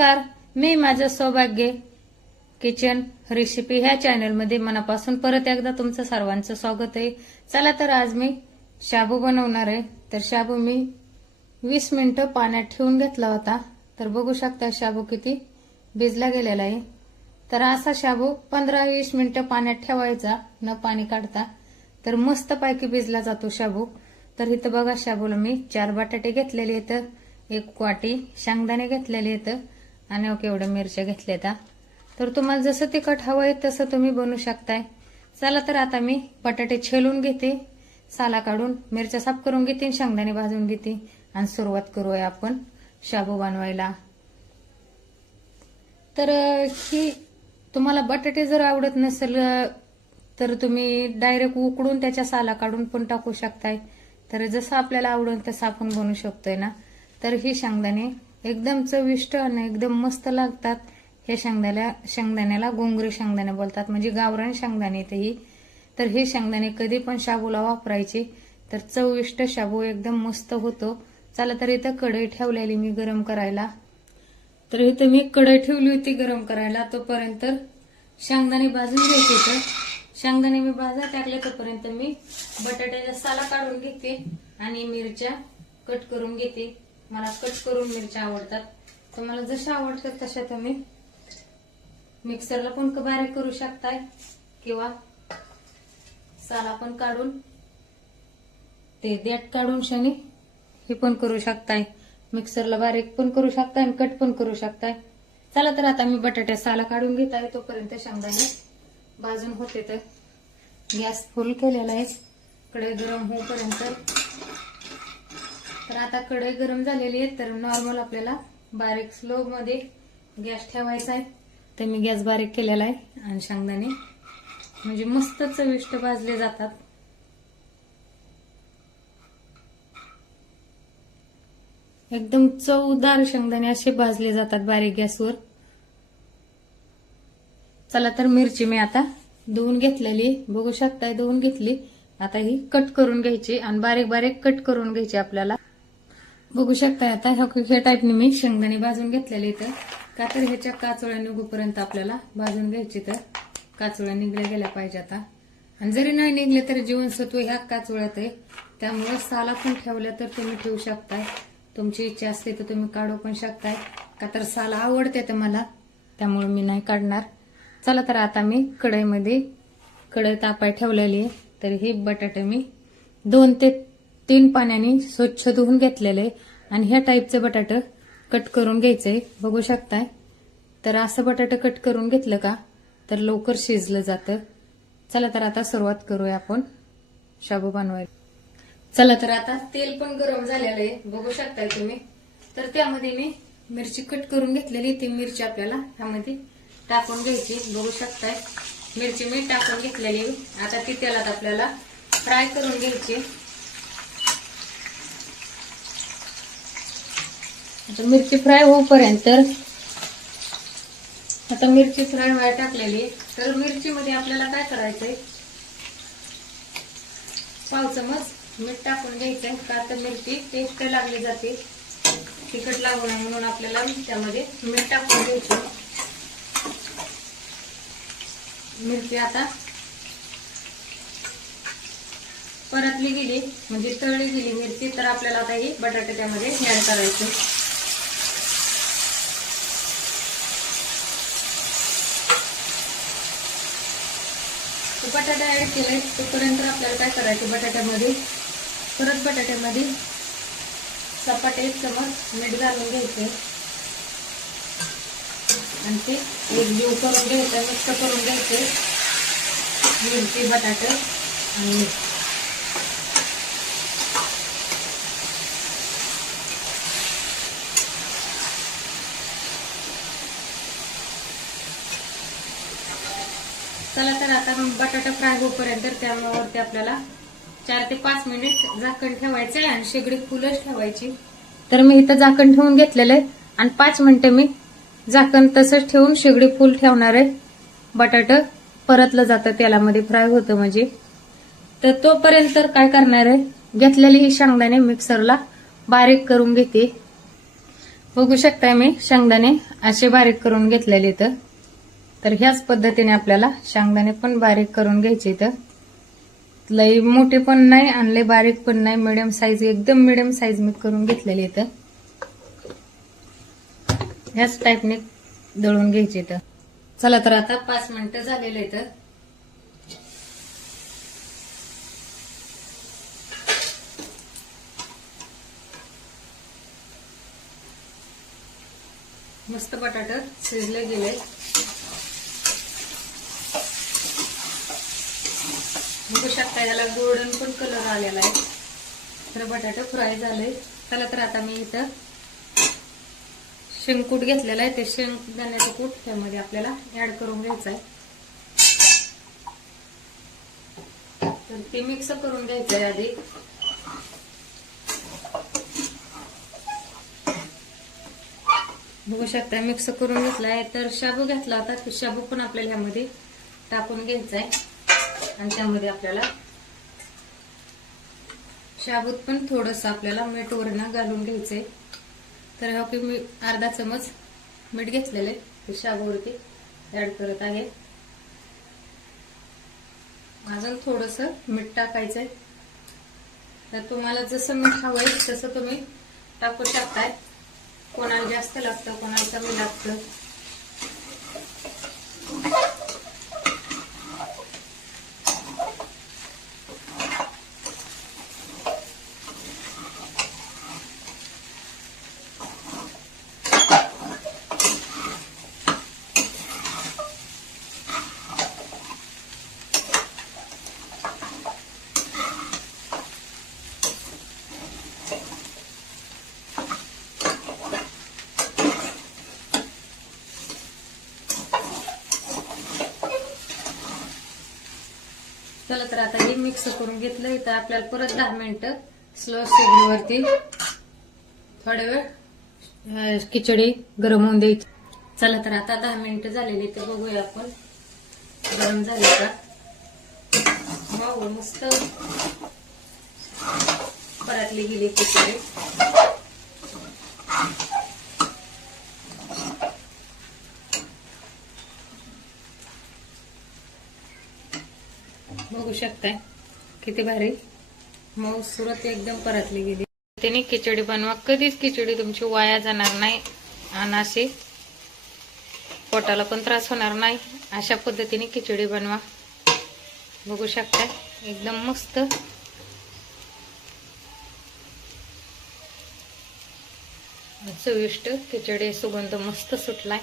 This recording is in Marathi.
नमस्कार, मी माझं सौभाग्य किचन रेसिपी ह्या चॅनलमध्ये मनापासून परत एकदा तुमचं सर्वांचं स्वागत आहे. चला तर आज मी शाबू बनवणार आहे. तर शाबू मी 20 मिनिटं पाण्यात ठेवून घेतला होता. तर बघू शकता शाबू किती भिजला गेलेला आहे. तर असा शाबू 15-20 मिनिटं पाण्यात ठेवायचा न पाणी काढता, तर मस्त पैकी भिजला जातो शाबू. तर इथं बघा शाबूला मी 4 बटाटे घेतलेले आहेत, 1 वाटी शेंगदाणे घेतलेले आहेत आणि एवढ्या मिरच्या घेतल्या. तर तुम्हाला जसं तिखट हवं आहे तसं तुम्ही बनवू शकताय. चला तर आता मी बटाटे छेलून घेते, साला काढून, मिरच्या साफ करून घेते, शेंगदाणे भाजून घेते आणि सुरुवात करूया आपण शाबू बनवायला. तर ही तुम्हाला बटाटे जर आवडत नसेल तर तुम्ही डायरेक्ट उकडून त्याच्या साला काढून पण टाकू शकताय. तर जसं आपल्याला आवडेल तसं आपण बनवू शकतोय ना. तर ही शेंगदाणे एकदम चविष्ट आणि एकदम मस्त लागतात. हे शेंगदाण्याला गोंगरी शेंगदाणे बोलतात, म्हणजे गावरान शेंगदाणे ही. तर हे शेंगदाणे कधी पण शाबूला वापरायचे, तर चविष्ट शाबू एकदम मस्त होतो. चला तर इथं कढई ठेवलेली मी गरम करायला. तर इथं मी कढई ठेवली होती गरम करायला. तोपर्यंत शेंगदाणे भाजून घ्यायचे. तर शेंगदाणे मी भाजा टाकले तोपर्यंत मी बटाट्याच्या साला काढून घेते आणि मिरच्या कट करून घेते. मला कट करून मिरच्या आवडतात. तुम्हाला जशा आवडतात तशा तुम्ही मिक्सरला पण बारीक करू शकताय किंवा साला पण काढून ते देठ काढून शनी हे पण करू शकताय. मिक्सरला बारीक पण करू शकताय आणि कट पण करू शकताय. चला तर आता मी बटाट्या साला काढून घेत आहे. तोपर्यंत शेंगदाणे भाजून होते. तर गॅस फुल केलेला आहे कढई गरम होईपर्यंत. तर आता कढई गरम झालेली आहे. तर नॉर्मल आपल्याला बारीक स्लो मध्ये गॅस ठेवायचा आहे. तर मी गॅस बारीक केलेला आहे आणि शेंगदाणे म्हणजे मस्त चविष्ट भाजले जातात. एकदम चवदार शेंगदाणे असे भाजले जातात बारीक गॅसवर. चला तर मिरची मी आता धुवून घेतलेली, बघू शकताय धुवून घेतली. आता ही कट करून घ्यायची आणि बारीक बारीक कट करून घ्यायची आपल्याला. बघू शकताय आता ह्या टाईपने मी शेंगदाणे भाजून घेतलेले. तर का तर ह्याच्या काचोळ्या निघूपर्यंत आपल्याला भाजून घ्यायची. तर काचोळ्या निघल्या गेल्या पाहिजे आता. आणि जरी नाही निघले तरी जीवनसत्व ह्या काचोळ्यात आहे, त्यामुळे साला पण ठेवल्या तर तुम्ही ठेवू शकताय. तुमची इच्छा असते तर तुम्ही काढू पण शकताय. का तर साला आवडते तर मला, त्यामुळे मी नाही काढणार. चला तर आता मी कढई तापाय ठेवलेली आहे. तर हे बटाटे मी 2 ते 3 पाण्याने स्वच्छ धुवून घेतलेले आणि ह्या टाईपचे बटाटे कट करून घ्यायचे. बघू शकताय. तर असं बटाटे कट करून घेतलं का तर लवकर शिजलं जातं. चला तर आता सुरुवात करूया आपण शाबू बनवायला. चला तर आता तेल पण गरम झालेलं आहे, बघू शकताय तुम्ही. तर त्यामध्ये मी मिरची कट करून घेतलेली, ती मिरची आपल्याला ह्यामध्ये टाकून घ्यायची. बघू शकताय मिरची मी टाकून घेतलेली. आता ती तेलात आपल्याला फ्राय करून घ्यायची. आता मिरची फ्राय होईपर्यंत आता मिरची फ्राय व्हायला टाकलेली. तर मिरचीमध्ये आपल्याला काय करायचंय, पाव चमच मीठ टाकून घ्यायचंय. का तर मिरची टेस्ट लागली जाते, तिखट लागू नये म्हणून आपल्याला त्यामध्ये मीठ टाकून घ्यायचं. मिरची आता परतली गेली म्हणजे तळली गेली मिरची. तर आपल्याला आता ही बटाटे त्यामध्ये ऍड करायचे. बटाटा ऍड केले तोपर्यंत आपल्याला काय करायचं, बटाट्यामध्ये सपाट 1 चमच मीठ घालून घ्यायचे आणि ते एकजीव करून घ्यायचं, मिक्स करून घ्यायचे मिरची, बटाटे आणि मीठ. चला तर आता बटाटा फ्राय होईपर्यंत त्यावरती आपल्याला 4 ते 5 मिनिट झाकण ठेवायचंय आणि शेगडी फुलच ठेवायची. तर मी इथं झाकण ठेवून घेतलेलं आहे आणि 5 मिनिटं मी झाकण तसंच ठेवून शेगडी फुल ठेवणार आहे. बटाटा परतलं जातं तेलामध्ये फ्राय होतं म्हणजे. तर तोपर्यंत काय करणार आहे, घेतलेली ही शेंगदाणे मिक्सरला बारीक करून घेते. बघू शकताय मी शेंगदाणे असे बारीक करून घेतलेले इथं. तर ह्याच पद्धतीने आपल्याला शेंगदाणे पण बारीक करून घ्यायचे इथं. लई मोठे पण नाही आणि लई बारीक पण नाही, मिडियम साईज, एकदम मिडियम साईज मी करून घेतलेली इथं. ह्याच टाईपने दळून घ्यायचे इथं. चला तर आता 5 मिनिटं झालेले इथं. मस्त बटाटा शिजले गेले. बघू शकता याला गोल्डन पण कलर आलेला आहे. तर बटाटा फ्राय झाले. चला तर आता मी इथं शेंगकूट घेतलेला आहे, ते शेंगदाण्याचं कूट त्यामध्ये आपल्याला ऍड करून घ्यायचं आहे. तर ते मिक्स करून घ्यायचं आहे आधी. बघू शकता मिक्स करून घेतलाय. तर शाबू घेतला होता, तो शाबू पण आपल्याला ह्यामध्ये टाकून घ्यायचा आहे आणि त्यामध्ये आपल्याला शाबूत पण थोडंसं आपल्याला मीठ वरण घालून घ्यायचंय. तर हा की मी अर्धा चमच मीठ घेतलेले ते शाबूवरती ऍड करत आहे. अजून थोडंसं मीठ टाकायचंय. तर तुम्हाला जसं मीठ हवंय तसं तुम्ही टाकू शकताय. कोणाला जास्त लागतं, कोणाला कमी लागतं. चला तर आता हे मिक्स करून घेतलं. तर आपल्याला परत 10 मिनिटं स्लो शेगडीवरती थोडा वेळ खिचडी गरम होऊन द्यायची. चला तर आता 10 मिनिटं झालेली, तर बघूया आपण गरम झाली का. वाव, मस्त परतली गेली खिचडी. बघू शकताय किती भारी मऊ सुरत एकदम परतली गेली. त्याने खिचडी बनवा, कधीच खिचडी तुमची वाया जाणार नाही आणि अशी पोटाला पण त्रास होणार नाही. अशा पद्धतीने खिचडी बनवा. बघू शकताय एकदम मस्त चविष्ट खिचडी, सुगंध मस्त सुटलाय.